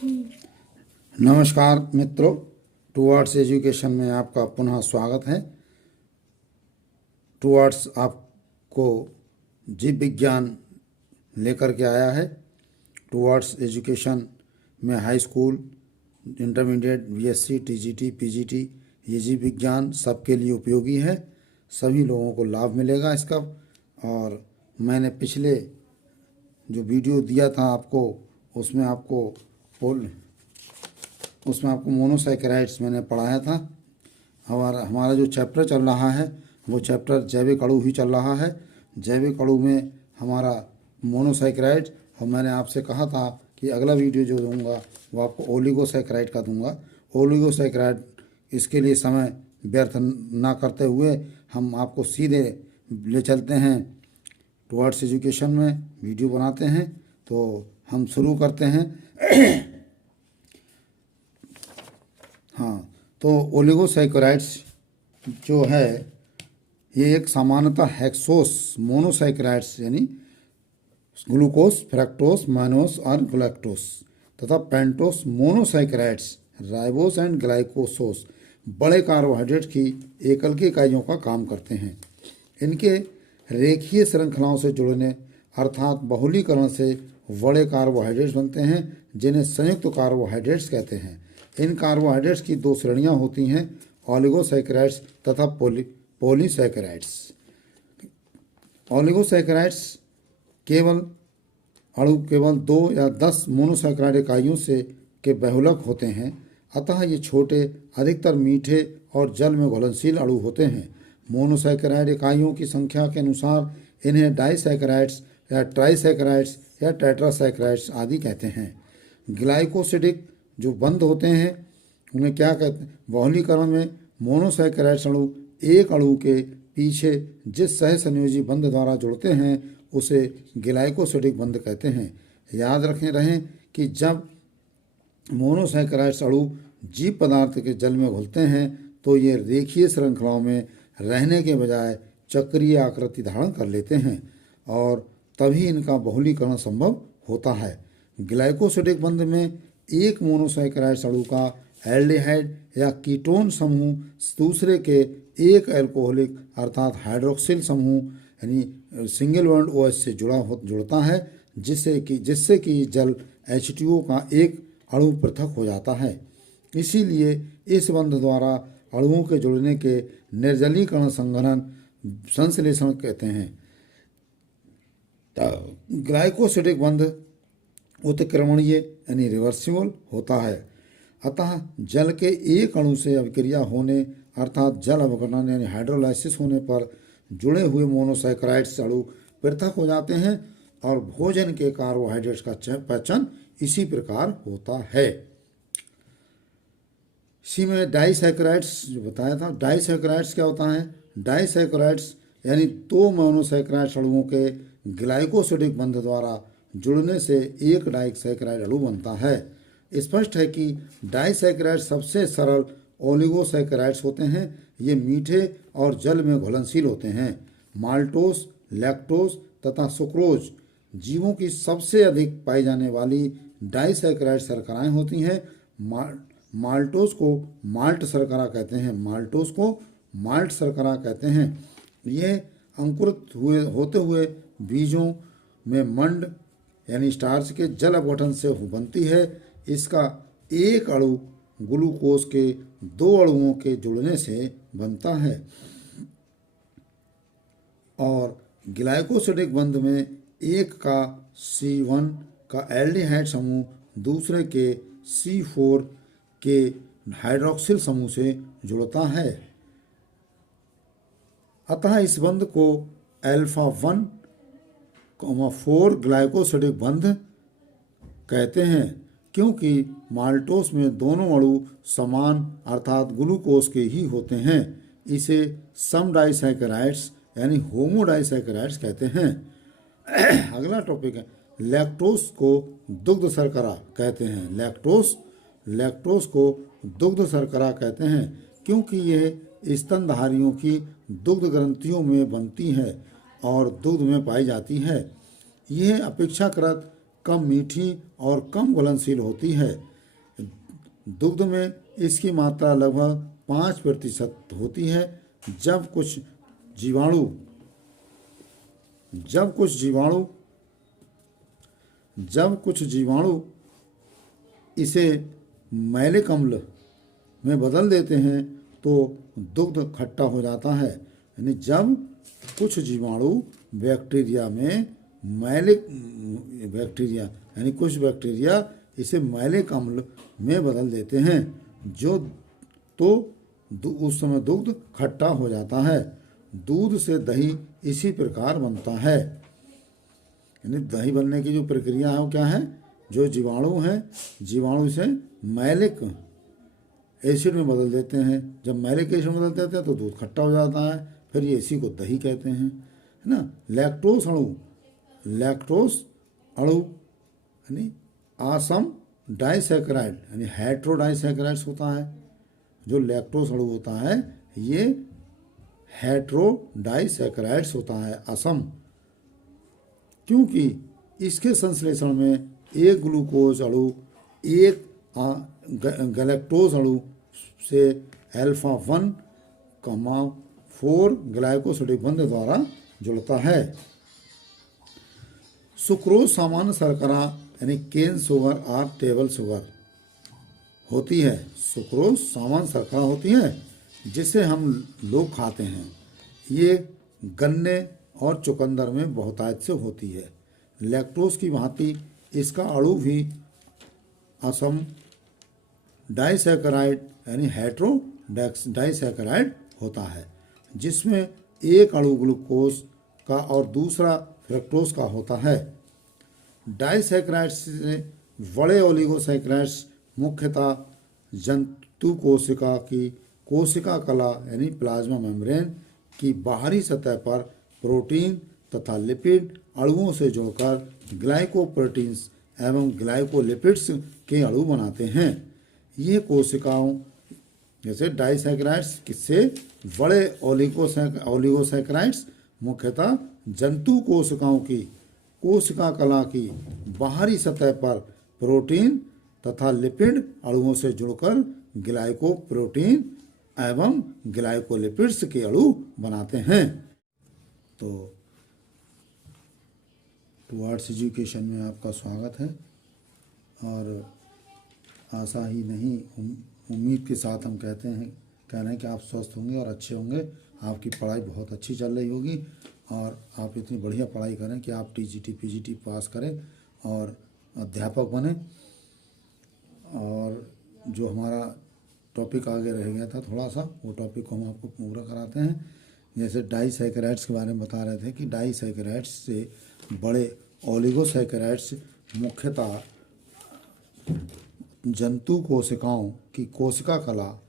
नमस्कार मित्रों, towards education में आपका पुनः स्वागत है। टूवर्ड्स आपको जीव विज्ञान लेकर के आया है। टूवर्ड्स एजुकेशन में high school, intermediate, BSc, TGT, PGT, ये जीव विज्ञान सबके लिए उपयोगी है। सभी लोगों को लाभ मिलेगा इसका। और मैंने पिछले जो वीडियो दिया था आपको, उसमें आपको मोनोसैकेराइड्स मैंने पढ़ाया था। हमारा जो चैप्टर चल रहा है वो चैप्टर जैविक अणु ही चल रहा है। जैविक अणु में हमारा मोनोसैकेराइड, और मैंने आपसे कहा था कि अगला वीडियो जो दूंगा वो आपको ओलिगोसैकेराइड का दूंगा। ओलिगोसैकेराइड, इसके लिए समय व्यर्थ ना करते हुए हम आपको सीधे ले चलते हैं टुवर्ड्स एजुकेशन में, वीडियो बनाते हैं। तो हम शुरू करते हैं। हाँ, तो ओलिगोसैकेराइड्स जो है ये एक सामान्यतः हेक्सोस मोनोसैकेराइड्स यानी ग्लूकोज, फ्रक्टोस, माइनोस और ग्लैक्टोस तथा पेंटोस मोनोसैकेराइड्स राइबोस एंड ग्लाइकोसोस बड़े कार्बोहाइड्रेट की एकल की इकाइयों का काम करते हैं। इनके रेखीय श्रृंखलाओं से जुड़ने अर्थात बहुलीकरण से बड़े कार्बोहाइड्रेट्स बनते हैं, जिन्हें संयुक्त कार्बोहाइड्रेट्स कहते हैं। इन कार्बोहाइड्रेट्स की दो श्रेणियां होती हैं, ओलिगोसैकेराइड्स तथा पॉलीसैकेराइड्स। ओलिगोसैकेराइड्स केवल 2 या 10 मोनोसैकेराइड इकाइयों से के बहुलक होते हैं, अतः ये छोटे, अधिकतर मीठे और जल में घुलनशील अणु होते हैं। मोनोसैकेराइड इकाइयों की संख्या के अनुसार इन्हें डाइसैकेराइड्स या ट्राइसैकेराइड्स या टेट्रासैकेराइड्स आदि कहते हैं। ग्लाइकोसिडिक जो बंध होते हैं उन्हें क्या कहते हैं? बहुलीकरण में मोनोसैकेराइड्स अणु एक अणु के पीछे जिस सहसंयोजी बंध द्वारा जुड़ते हैं उसे ग्लाइकोसिडिक बंध कहते हैं। याद रखें रहें कि जब मोनोसैकेराइड्स अणु जीव पदार्थ के जल में घुलते हैं तो ये रेखीय श्रृंखलाओं में रहने के बजाय चक्रीय आकृति धारण कर लेते हैं और तभी इनका बहुलीकरण संभव होता है। ग्लाइकोसिडिक बंध में एक मोनोसैकेराइड्स अणु का एल्डिहाइड या कीटोन समूह दूसरे के एक अल्कोहलिक अर्थात हाइड्रोक्सिल समूह यानी सिंगल बॉन्ड OH से जुड़ता है, जिससे कि जल H2O का एक अणु पृथक हो जाता है। इसीलिए इस बंध द्वारा अणुओं के जुड़ने के निर्जलीकरण संघनन संश्लेषण कहते हैं। ग्लाइकोसिडिक बंध उत्क्रमणीय यानी रिवर्सिबल होता है, अतः जल के एक अणु से अभिक्रिया होने अर्थात जल अवघटन यानी हाइड्रोलाइसिस होने पर जुड़े हुए मोनोसैकेराइड्स अणु पृथक हो जाते हैं और भोजन के कार्बोहाइड्रेट्स का पहचान इसी प्रकार होता है। इसी में डाइसैकेराइड्स जो बताया था, डाइसैकेराइड्स क्या होता है? डाइसैकेराइड्स यानी दो मोनोसैकेराइड्स अणुओं के ग्लाइकोसिडिक बंध द्वारा जुड़ने से एक डाइसैकेराइड अणु बनता है। स्पष्ट है कि डाइसैकेराइड सबसे सरल ओलिगोसैकेराइड्स होते हैं। ये मीठे और जल में घुलनशील होते हैं। माल्टोस, लैक्टोस तथा सुक्रोज जीवों की सबसे अधिक पाई जाने वाली डाइसैकेराइड शर्कराएं होती हैं। माल्टोस को माल्ट शर्करा कहते हैं। माल्टोस को माल्ट शर्करा कहते हैं। ये अंकुरित होते हुए बीजों में मंड यानी स्टार्च के जल अपघटन से बनती है। इसका एक अणु ग्लूकोज के दो अणुओं के जुड़ने से बनता है और ग्लाइकोसिडिक बंध में एक का C1 का एल्डिहाइड समूह दूसरे के C4 के हाइड्रोक्सिल समूह से जुड़ता है। अतः इस बंध को अल्फा 1, 4 ग्लाइकोसिडिक बंध कहते हैं, क्योंकि माल्टोस में दोनों अणु समान अर्थात ग्लूकोज के ही होते हैं। इसे सम डाइसैकेराइड्स यानी होमोडाइसैकेराइड्स कहते हैं। अगला टॉपिक है लैक्टोस को दुग्ध शर्करा कहते हैं। लैक्टोस को दुग्ध शर्करा कहते हैं क्योंकि यह स्तनधारियों की दुग्ध ग्रंथियों में बनती है और दूध में पाई जाती है। यह अपेक्षाकृत कम मीठी और कम घुलनशील होती है। दुग्ध में इसकी मात्रा लगभग 5% होती है। जब कुछ जीवाणु इसे मैलिक अम्ल में बदल देते हैं तो दुग्ध खट्टा हो जाता है। यानी जब कुछ जीवाणु बैक्टीरिया में कुछ बैक्टीरिया इसे मैलिक अम्ल में बदल देते हैं उस समय दुग्ध खट्टा हो जाता है। दूध से दही इसी प्रकार बनता है। यानी दही बनने की जो प्रक्रिया है वो क्या है, जो जीवाणु इसे मैलिक एसिड में बदल देते हैं। जब मैलिक एसिड में बदल देते हैं तो दूध खट्टा हो जाता है, फिर ये इसी को दही कहते हैं, है ना। लैक्टोस अणु यानी आसम डाइसैकेराइड यानी हेट्रोडाइसैकेराइड्स होता है। जो लैक्टोस अणु होता है ये हेट्रोडाइसैकेराइड्स होता है, असम, क्योंकि इसके संश्लेषण में एक ग्लूकोज अणु एक गैलेक्टोज अणु से अल्फा 1,4 ग्लाइकोसिडिक बंध द्वारा जुड़ता है। सुक्रोज सामान्य शर्करा यानी केन शुगर और टेबल शुगर होती है। सुक्रोज सामान्य शर्करा होती है जिसे हम लोग खाते हैं। ये गन्ने और चुकंदर में बहुतायत से होती है। लैक्टोज की भांति इसका अणु भी असम डाइसैकेराइड यानी हेट्रोडाइसैकेराइड होता है, जिसमें एक अणु ग्लूकोज का और दूसरा फ्रक्टोज का होता है। डाइसैकेराइड्स से बड़े ओलिगोसैकेराइड्स मुख्यतः जंतु कोशिका कला यानी प्लाज्मा मेम्ब्रेन की बाहरी सतह पर प्रोटीन तथा लिपिड अणुओं से जोड़कर ग्लाइकोप्रोटीन्स एवं ग्लाइकोलिपिड्स के अणु बनाते हैं। ये कोशिकाओं जैसे डाइसैकेराइड्स से बड़े ओलिगोसैकेराइड्स मुख्यतः जंतु कोशिकाओं की कोशिका कला की बाहरी सतह पर प्रोटीन तथा लिपिड अणुओं से जुड़कर ग्लाइकोप्रोटीन एवं ग्लाइकोलिपिड्स के अणु बनाते हैं। तो टुवर्ड्स एजुकेशन में आपका स्वागत है और आशा ही नहीं उम्मीद के साथ हम कह रहे हैं कि आप स्वस्थ होंगे और अच्छे होंगे। आपकी पढ़ाई बहुत अच्छी चल रही होगी और आप इतनी बढ़िया पढ़ाई करें कि आप टीजीटी पीजीटी पास करें और अध्यापक बने। और जो हमारा टॉपिक आगे रह गया था थोड़ा सा, वो टॉपिक को हम आपको पूरा कराते हैं। जैसे डाइसैकेराइड्स के बारे में बता रहे थे कि डाइसैकेराइड्स से बड़े ओलिगोसैकेराइड्स मुख्यतः जंतु कोशिकाओं की कोशिका कला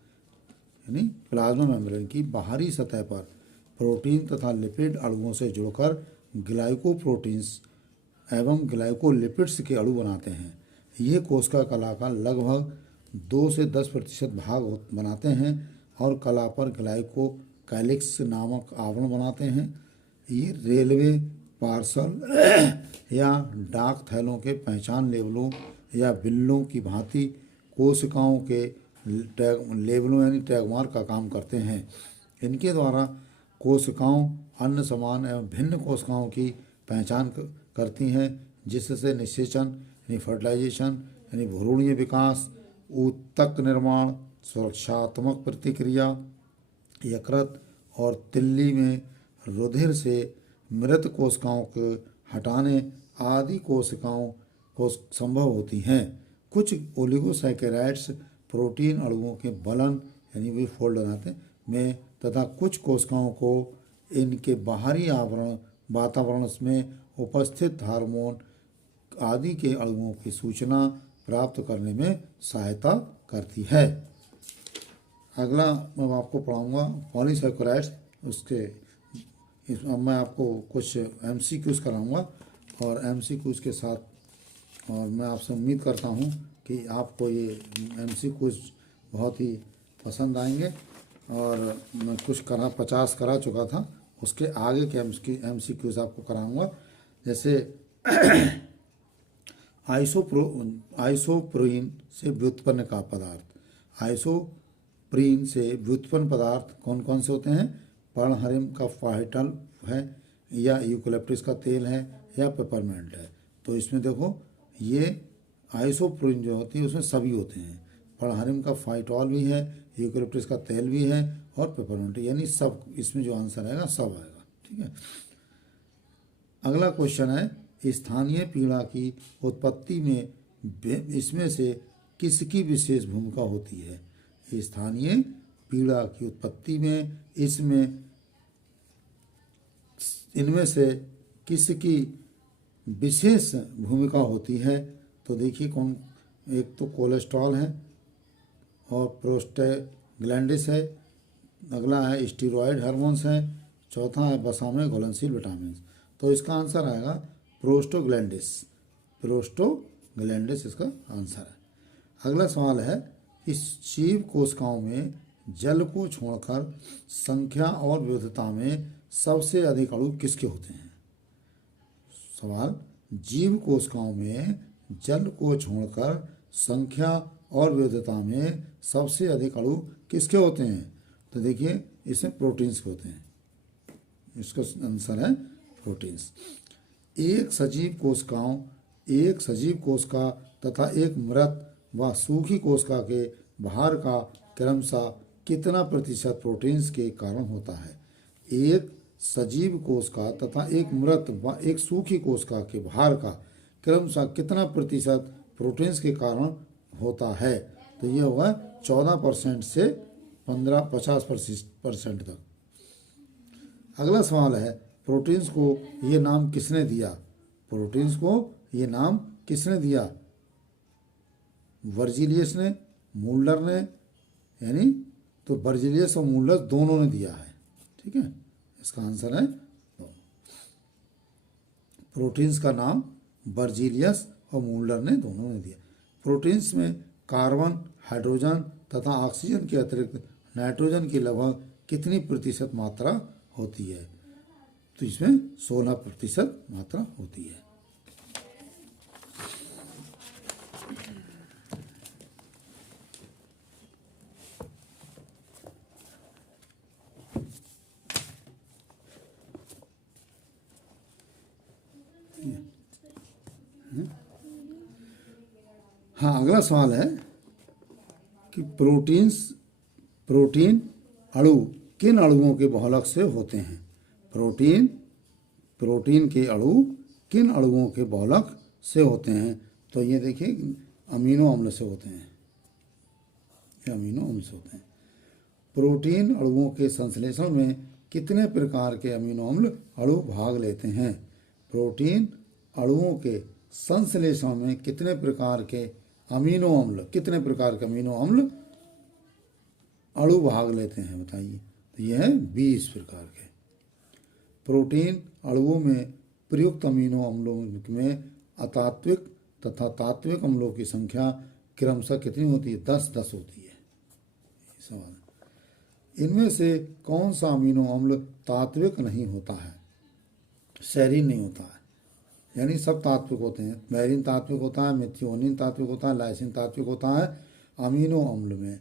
यानी प्लाज्मा मेम्ब्रेन की बाहरी सतह पर प्रोटीन तथा लिपिड अणुओं से जुड़कर ग्लाइकोप्रोटीन्स एवं ग्लाइकोलिपिड्स के अणु बनाते हैं। ये कोशिका कला का लगभग 2 से 10% भाग बनाते हैं और कला पर ग्लाइकोकैलिक्स नामक आवरण बनाते हैं। ये रेलवे पार्सल या डाक थैलों के पहचान लेबलों या बिल्लों की भांति कोशिकाओं के लेबलों यानी टैगमार्क का काम करते हैं। इनके द्वारा कोशिकाओं अन्य समान एवं भिन्न कोशिकाओं की पहचान करती हैं, जिससे निषेचन यानी फर्टिलाइजेशन यानी भ्रूणीय विकास, ऊतक निर्माण, सुरक्षात्मक प्रतिक्रिया, यकृत और तिल्ली में रुधिर से मृत कोशिकाओं को हटाने आदि कोशिकाओं को संभव होती हैं। कुछ ओलिगोसैकेराइड्स प्रोटीन अणुओं के बलन यानी वे फोल्ड बनाते में तथा कुछ कोशिकाओं को इनके बाहरी वातावरण में उपस्थित हार्मोन आदि के अणुओं की सूचना प्राप्त करने में सहायता करती है। अगला मैं आपको पढ़ाऊँगा पॉलीसैकेराइड्स। इसमें मैं आपको कुछ MCQs कराऊँगा और MCQs के साथ और मैं आपसे उम्मीद करता हूँ कि आपको ये MCQs बहुत ही पसंद आएंगे। और मैं कुछ 50 करा चुका था, उसके आगे के MCQs आपको कराऊँगा। जैसे आइसोप्रोइन से व्युत्पन्न का पदार्थ। आइसोप्रीन से व्युत्पन्न पदार्थ कौन कौन से होते हैं? पर्णहरिम का फाइटल है, या यूकलिप्टस का तेल है, या पेपरमेंट है। तो इसमें देखो ये आइसोप्रोइन जो होती है उसमें सभी होते हैं। पर्णहरिम का फाइटॉल भी है, यूकलिप्टस का तेल भी है, और पेपरमेंट, यानी सब। इसमें जो आंसर आएगा सब आएगा। ठीक है। अगला क्वेश्चन है, स्थानीय पीड़ा की उत्पत्ति में इसमें से किसकी विशेष भूमिका होती है? स्थानीय पीड़ा की उत्पत्ति में इनमें से किसकी विशेष भूमिका होती है? तो देखिए कौन, एक तो कोलेस्ट्रॉल है और प्रोस्टाग्लैंडिस है, अगला है स्टीरॉयड हार्मोन्स है, चौथा है वसा में घुलनशील विटामिन। तो इसका आंसर आएगा प्रोस्टाग्लैंडिस। प्रोस्टाग्लैंडिस इसका आंसर है। अगला सवाल है, इस जीव कोशिकाओं में जल को छोड़कर संख्या और विविधता में सबसे अधिक अणु किसके होते हैं? सवाल, जीव कोशिकाओं में जल को छोड़कर संख्या और विविधता में सबसे अधिक अणु किसके होते हैं? तो देखिए इसमें प्रोटीन्स के होते हैं। इसका आंसर है प्रोटीन्स। एक सजीव कोशिका तथा एक मृत व सूखी कोशिका के भार का क्रमशः कितना प्रतिशत प्रोटीन्स के कारण होता है? एक सजीव कोशिका तथा एक मृत व एक सूखी कोशिका के भार का क्रमशः कितना प्रतिशत प्रोटीन्स के कारण होता है? तो ये होगा 14% से 50% तक। अगला सवाल है, प्रोटीन्स को ये नाम किसने दिया? प्रोटीन्स को ये नाम किसने दिया? वर्जिलियस ने, मूल्डर ने, यानी तो वर्जिलियस और मूल्डर दोनों ने दिया है। ठीक है, इसका आंसर है प्रोटीन्स का नाम वर्जिलियस और मूल्डर ने दोनों ने दिया। प्रोटीन्स में कार्बन, हाइड्रोजन तथा ऑक्सीजन के अतिरिक्त नाइट्रोजन की लगभग कितनी प्रतिशत मात्रा होती है? तो इसमें 16% मात्रा होती है। हाँ, अगला सवाल है कि प्रोटीन अणु किन अणुओं के बहुलक से होते हैं? प्रोटीन के अणु किन अणुओं के बहुलक से होते हैं? तो ये देखिए अमीनो अम्ल से होते हैं। ये अमीनो अम्ल से होते हैं। प्रोटीन अणुओं के संश्लेषण में कितने प्रकार के अमीनो अम्ल अणु भाग लेते हैं? प्रोटीन अणुओं के संश्लेषण में कितने प्रकार के अमीनो अम्ल अणु भाग लेते हैं, बताइए। तो यह है 20 प्रकार के। प्रोटीन अणुओं में प्रयुक्त अमीनो अम्लों में अतात्विक तथा तात्विक अम्लों की संख्या क्रमशः कितनी होती है? 10 होती है। सवाल, इनमें से कौन सा अमीनो अम्ल तात्विक नहीं होता है? सेरीन नहीं होता है, यानी सब तात्विक होते हैं। वेरिन तात्विक होता है, मेथिओनिन तात्विक होता है, लाइसिन तात्विक होता है। अमीनो अम्ल में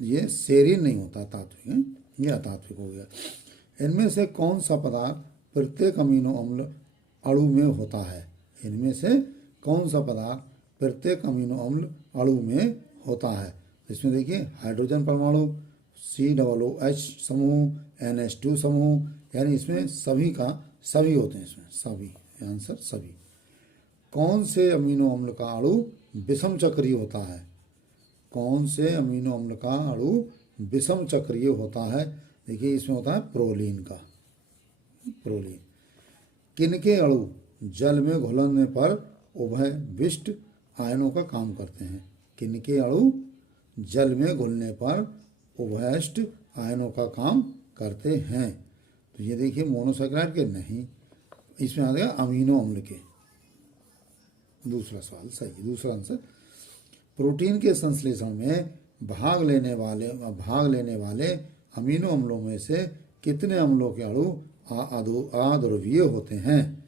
ये सेरीन नहीं होता तात्विक है, ये अतात्विक हो गया। इनमें से कौन सा पदार्थ प्रत्येक अमीनो अम्ल अणु में होता है? इनमें से कौन सा पदार्थ प्रत्येक अमीनो अम्ल अणु में होता है? इसमें देखिए हाइड्रोजन परमाणु, COOH समूह, NH2 समूह, यानी इसमें सभी होते हैं। इसमें सभी, आंसर सभी। कौन से अमीनो अम्ल का अणु विषम चक्रीय होता है? कौन से अमीनो अम्ल का अणु विषम चक्रीय होता है? देखिए इसमें होता है प्रोलीन। किनके अणु जल में घुलने पर उभयविष्ट आयनों का काम करते हैं? किनके अणु जल में घुलने पर उभयविष्ट आयनों का काम करते हैं? तो ये देखिए मोनोसैकेराइड के नहीं, इसमें आ गया अमीनो अम्ल के। दूसरा सवाल सही, दूसरा आंसर। प्रोटीन के संश्लेषण में भाग लेने वाले अमीनो अम्लों में से कितने अम्लों के अणु अध्रुवीय होते हैं?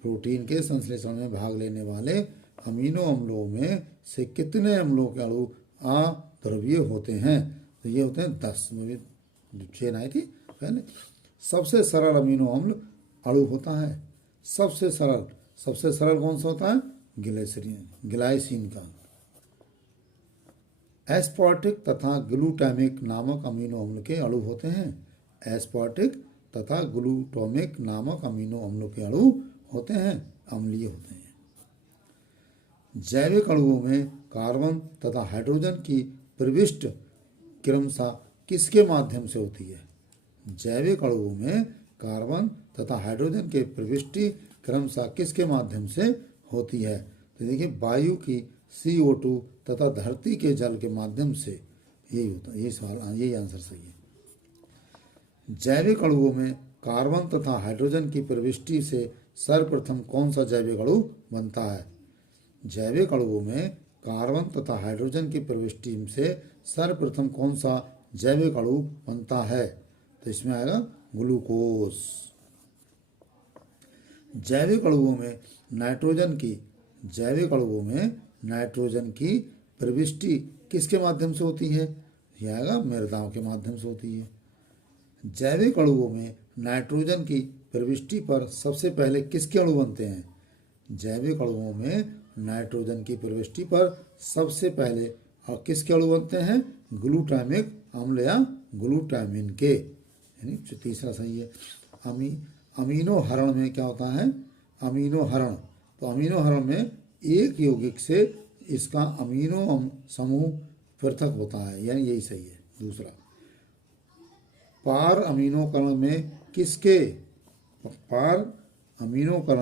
प्रोटीन के संश्लेषण में भाग लेने वाले अमीनो अम्लों में से कितने अम्लों के अणु अद्रव्य होते हैं? तो ये होते हैं 10। में भी चेन आई थी पहले। सबसे सरल अमीनो अम्ल अणु होता है, सबसे सरल कौन सा होता है? ग्लाइसिन का। एस्पार्टिक तथा ग्लूटामिक नामक अमीनो अम्ल के अणु होते हैं। एस्पार्टिक तथा ग्लूटामिक नामक अमीनो अम्लों के अणु होते हैं, अम्लीय होते हैं। जैविक अणुओं में कार्बन तथा हाइड्रोजन की प्रविष्टि क्रमशः किसके माध्यम से होती है? जैविक अणुओं में कार्बन तथा हाइड्रोजन के प्रविष्टि क्रमशः किसके माध्यम से होती है? तो देखिए, वायु की CO2 तथा धरती के जल के माध्यम से। यही होता है, यही सवाल, यही आंसर सही है। जैविक अणुओं में कार्बन तथा हाइड्रोजन की प्रविष्टि से सर्वप्रथम कौन सा जैविक अणु बनता है? जैविक अणुओं में कार्बन तथा हाइड्रोजन की प्रविष्टि से सर्वप्रथम कौन सा जैविक अणु बनता है? तो इसमें आएगा ग्लूकोज। जैविक अणुओं में नाइट्रोजन की प्रविष्टि किसके माध्यम से होती है? यह आएगा मृदाओं के माध्यम से होती है। जैविक अणुओं में नाइट्रोजन की प्रविष्टि पर सबसे पहले किसके अणु बनते हैं? जैविक अणुओं में नाइट्रोजन की प्रविष्टि पर सबसे पहले और किसके अणु बनते हैं? ग्लूटामिक अम्ल या ग्लूटामिन के, यानी जो तीसरा सही है। अमीनो हरण में क्या होता है? अमीनो हरण। तो अमीनो हरण में एक यौगिक से इसका अमीनो समूह पृथक होता है, यानी यही सही है दूसरा। पार अमीनो कण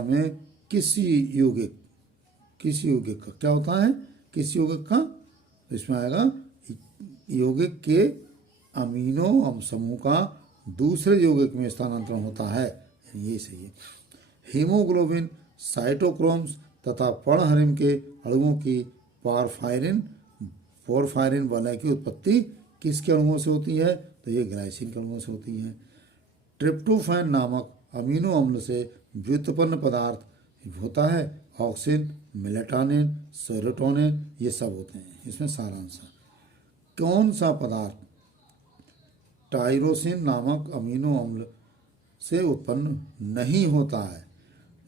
में किसी यौगिक का क्या होता है? किस यौगिक का? तो इसमें आएगा यौगिक के अमीनो समूह का दूसरे यौगिक में स्थानांतरण होता है, ये सही है। हीमोग्लोबिन, साइटोक्रोम्स तथा पर्णहरिम के अणुओं की पोरफायरिन वलय की उत्पत्ति किसके अणुओं से होती है? तो ये ग्लाइसिन के अणुओं से होती है। ट्रिप्टोफैन नामक अमीनो अम्ल से व्युत्पन्न पदार्थ होता है ऑक्सिन, मेलेटोनिन, सेरोटोनिन, ये सब होते हैं। इसमें सारांश है। कौन सा पदार्थ टायरोसिन नामक अमीनो अम्ल से उत्पन्न नहीं होता है?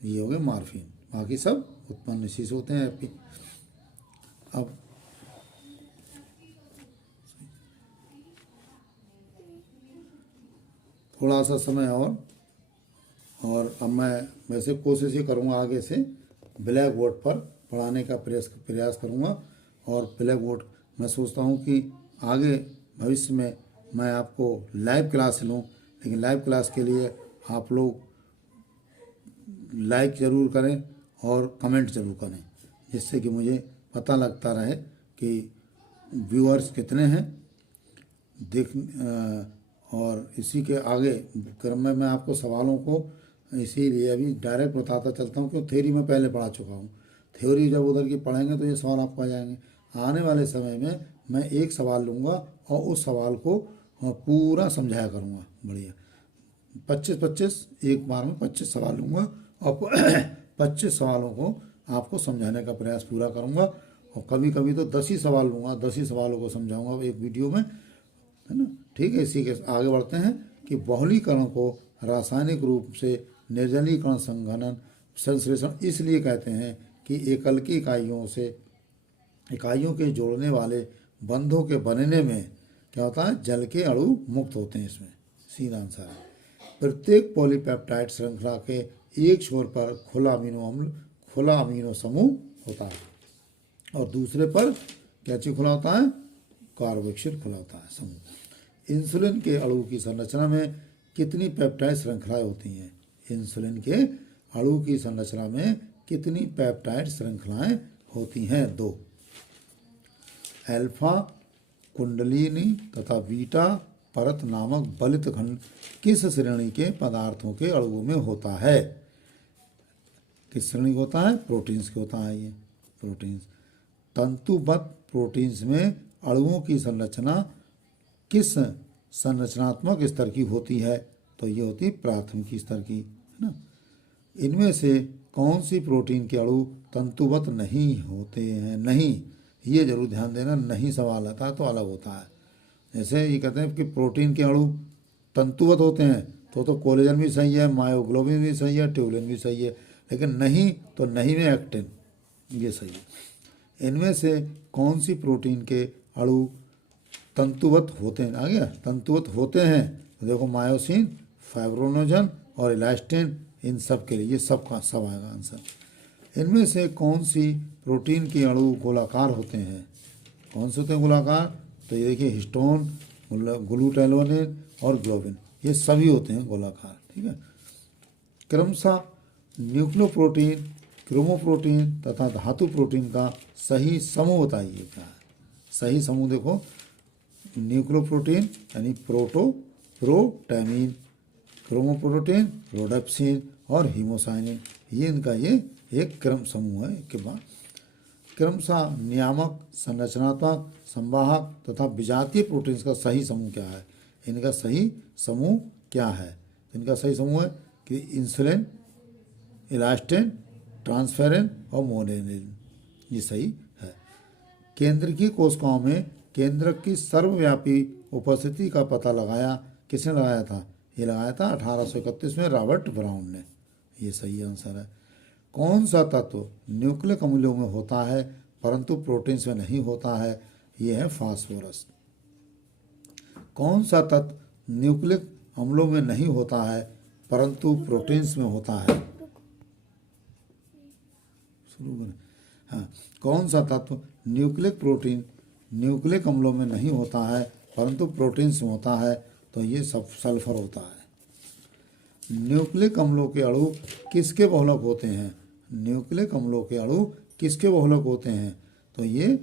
ये हो गए मार्फिन, बाकी सब उत्पन्न इसी से होते हैं। अब थोड़ा सा समय और अब मैं वैसे कोशिश ही करूँगा आगे से ब्लैक बोर्ड पर पढ़ाने का प्रयास करूँगा। और ब्लैक बोर्ड मैं सोचता हूँ कि आगे भविष्य में मैं आपको लाइव क्लास लूँ, लेकिन लाइव क्लास के लिए आप लोग लाइक ज़रूर करें और कमेंट ज़रूर करें, जिससे कि मुझे पता लगता रहे कि व्यूअर्स कितने हैं। और इसी के आगे क्रम में मैं आपको सवालों को इसीलिए अभी डायरेक्ट बताता चलता हूँ, क्योंकि थ्योरी में पहले पढ़ा चुका हूँ। थ्योरी जब उधर की पढ़ेंगे तो ये सवाल आपको आ जाएंगे। आने वाले समय में मैं एक सवाल लूँगा और उस सवाल को पूरा समझाया करूँगा बढ़िया। 25-25 एक बार में 25 सवाल लूँगा और 25 सवालों को आपको समझाने का प्रयास पूरा करूँगा। और कभी कभी तो 10 ही सवाल लूँगा, 10 ही सवालों को समझाऊँगा एक वीडियो में, है ना। ठीक है, इसी के आगे बढ़ते हैं कि बहुलीकरण को रासायनिक रूप से निर्जलीकरण, संघनन, संश्लेषण इसलिए कहते हैं कि एकल की इकाइयों के जोड़ने वाले बंधों के बनने में क्या होता है? जल के अणु मुक्त होते हैं। इसमें सीधा आंसर है। प्रत्येक पॉलीपेप्टाइड श्रृंखला के एक छोर पर खुला अमीनो समूह होता है और दूसरे पर क्या चीज खुला होता है? कार्बोक्सिल खुला होता है समूह। इंसुलिन के अणु की संरचना में कितनी पेप्टाइड श्रृंखलाएं होती हैं? इंसुलिन के अणु की संरचना में कितनी पेप्टाइड श्रृंखलाएं होती हैं? 2। अल्फा कुंडलिनी तथा बीटा परत नामक बलित खंड किस श्रेणी के पदार्थों के अणुओं में होता है? किस श्रेणी का होता है? प्रोटीन्स के होता है। ये प्रोटीन्स तंतुबद्ध प्रोटीन्स में अणुओं की संरचना किस संरचनात्मक स्तर की होती है? तो ये होती प्राथमिक स्तर की, है ना। इनमें से कौन सी प्रोटीन के अणु तंतुवत नहीं होते हैं? नहीं, ये जरूर ध्यान देना, नहीं सवाल आता है तो अलग होता है। जैसे ये कहते हैं कि प्रोटीन के अणु तंतुवत होते हैं तो कोलेजन भी सही है, मायोग्लोबिन भी सही है, ट्यूबुलिन भी सही है, लेकिन नहीं तो नहीं में एक्टिन ये सही है। इनमें से कौन सी प्रोटीन के अणु तंतुवत होते हैं? आ गया, तंतुवत होते हैं तो देखो मायोसिन, फाइब्रोनोजन और इलास्टिन, इन सब के लिए ये सब का सब आएगा आंसर। इनमें से कौन सी प्रोटीन के अणु गोलाकार होते हैं? कौन से होते हैं गोलाकार? तो ये देखिए हिस्टोन, ग्लूटालोनिन और ग्लोबिन, ये सभी होते हैं गोलाकार। ठीक है। क्रमशः न्यूक्लियोप्रोटीन, क्रोमोप्रोटीन तथा धातु प्रोटीन का सही समूह बताइए। क्या है सही समूह? देखो न्यूक्लियोप्रोटीन यानी प्रोटैमीन, क्रोमोप्रोटीन रोडोप्सिन और हीमोसाइनिन, ये इनका ये एक क्रम समूह है। के बाद क्रमशः नियामक, संरचनात्मक, संवाहक तथा विजातीय प्रोटीन्स का सही समूह क्या है? इनका सही समूह क्या है? इनका सही समूह है कि इंसुलिन, इलास्टिन, ट्रांसफेरिन और मोनेलिन, ये सही है। केंद्रकीय कोशिकाओं में केंद्रक की सर्वव्यापी उपस्थिति का पता लगाया किसने लगाया था? ये लगाया था 1831 में रॉबर्ट ब्राउन ने, ये सही आंसर है। कौन सा तत्व न्यूक्लिक अम्लों में होता है परंतु प्रोटीन्स में नहीं होता है? ये है फास्फोरस। कौन सा तत्व न्यूक्लिक अम्लों में नहीं होता है परंतु प्रोटीन्स में होता है? शुरू करें। हाँ, कौन सा तत्व न्यूक्लिक अम्लों में नहीं होता है परंतु प्रोटीन्स में होता है? तो ये सब सल्फर होता है। न्यूक्लिक अम्लों के अणु किसके बहुलक होते हैं? न्यूक्लिक अम्लों के अणु किसके बहुलक होते हैं? तो ये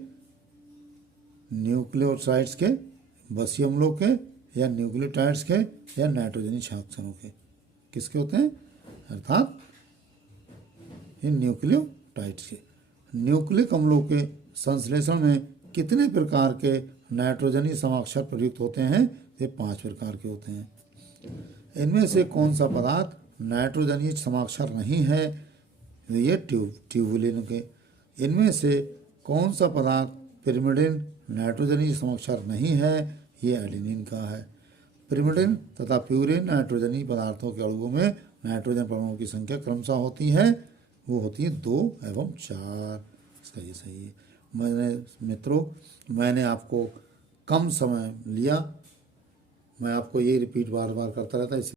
न्यूक्लियोसाइड्स के, बसी अम्लों के, या न्यूक्लियोटाइड्स के, या नाइट्रोजनी क्षारक्षारों के, किसके होते हैं? अर्थात ये न्यूक्लियोटाइड्स के। न्यूक्लिक अम्लों के संश्लेषण में कितने प्रकार के नाइट्रोजनी समाक्षर प्रयुक्त होते हैं? ये 5 प्रकार के होते हैं। इनमें से कौन सा पदार्थ नाइट्रोजनी समाक्षर नहीं है? ये ट्यूबुलिन के। इनमें से कौन सा पदार्थ पिरिमिडिन नाइट्रोजनी समाक्षर नहीं है? ये एडेनिन का है। पिरिमिडिन तथा प्यूरिन नाइट्रोजनी पदार्थों के अणुओं में नाइट्रोजन परमाणुओं की संख्या क्रमशः होती है, वो होती है 2 एवं 4। इसका ये सही है। मैंने आपको कम समय लिया, मैं आपको ये रिपीट बार बार करता रहता, इस